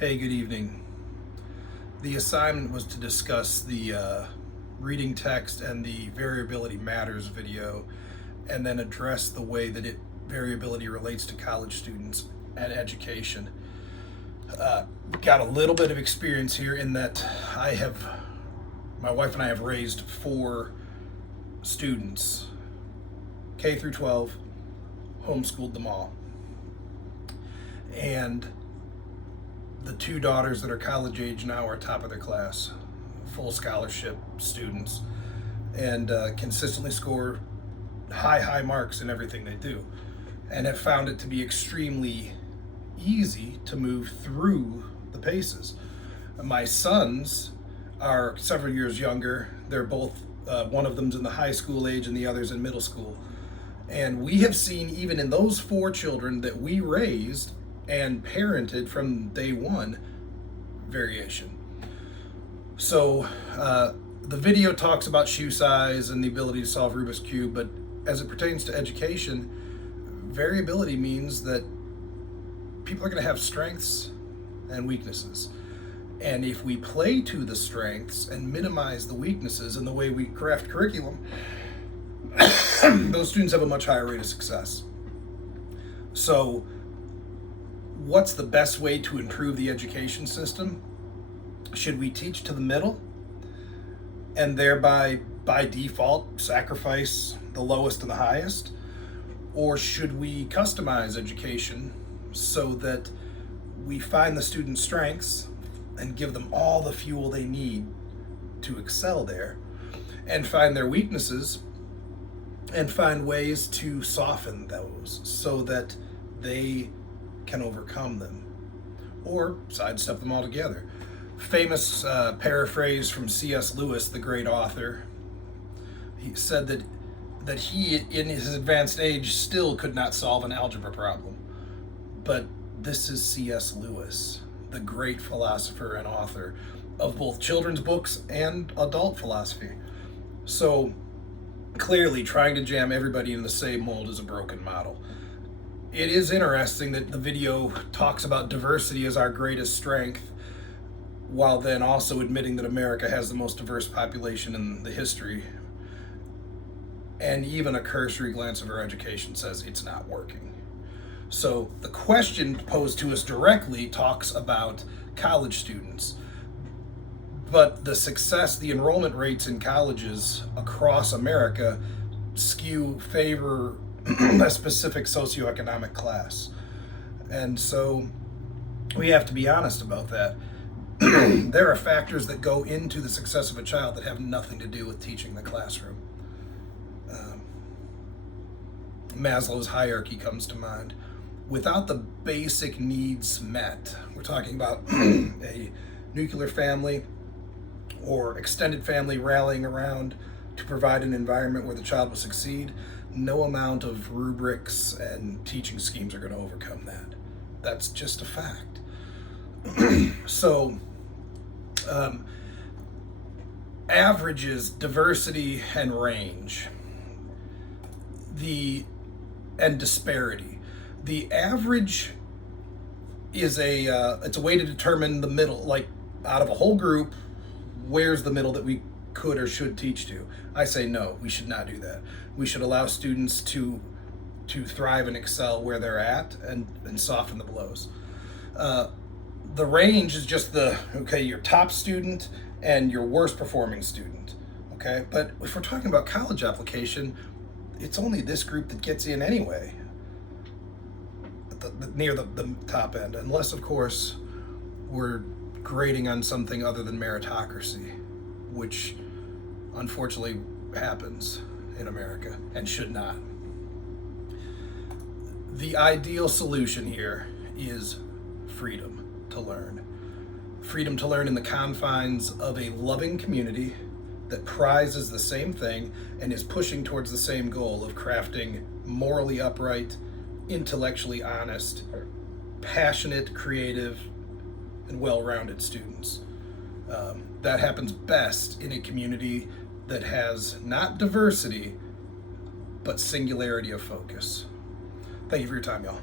Hey, good evening. The assignment was to discuss the reading text and the variability matters video, and then address the way that variability relates to college students and education. Got a little bit of experience here in that my wife and I have raised 4 students, K through 12, homeschooled them all. And the 2 daughters that are college age now are top of their class, full scholarship students, and consistently score high marks in everything they do, and have found it to be extremely easy to move through the paces. My sons are several years younger. They're both, one of them's in the high school age and the other's in middle school. And we have seen, even in those 4 children that we raised and parented from day one, variation. So the video talks about shoe size and the ability to solve Rubik's Cube, but as it pertains to education, variability means that people are going to have strengths and weaknesses. And if we play to the strengths and minimize the weaknesses in the way we craft curriculum, those students have a much higher rate of success. So what's the best way to improve the education system? Should we teach to the middle and thereby, by default, sacrifice the lowest and the highest? Or should we customize education so that we find the students' strengths and give them all the fuel they need to excel there, and find their weaknesses and find ways to soften those so that they can overcome them or sidestep them altogether? Famous paraphrase from C.S. Lewis, the great author. He said that he, in his advanced age, still could not solve an algebra problem. But this is C.S. Lewis, the great philosopher and author of both children's books and adult philosophy. So clearly, trying to jam everybody in the same mold is a broken model. It is interesting that the video talks about diversity as our greatest strength, while then also admitting that America has the most diverse population in the history. And even a cursory glance of our education says it's not working. So the question posed to us directly talks about college students. But the enrollment rates in colleges across America favor a specific socioeconomic class. And so we have to be honest about that. There are factors that go into the success of a child that have nothing to do with teaching the classroom. Maslow's hierarchy comes to mind. Without the basic needs met, we're talking about a nuclear family or extended family rallying around to provide an environment where the child will succeed, no amount of rubrics and teaching schemes are going to overcome that. That's just a fact. So, averages, diversity, and range, and disparity. The average is it's a way to determine the middle, like out of a whole group, where's the middle that we could or should teach to. I say no, we should not do that. We should allow students to thrive and excel where they're at and soften the blows. The range is just your top student and your worst performing student, okay? But if we're talking about college application, it's only this group that gets in anyway, near the top end, unless, of course, we're grading on something other than meritocracy, which unfortunately happens in America and should not. The ideal solution here is freedom to learn. Freedom to learn in the confines of a loving community that prizes the same thing and is pushing towards the same goal of crafting morally upright, intellectually honest, passionate, creative, and well-rounded students. That happens best in a community that has not diversity, but singularity of focus. Thank you for your time, y'all.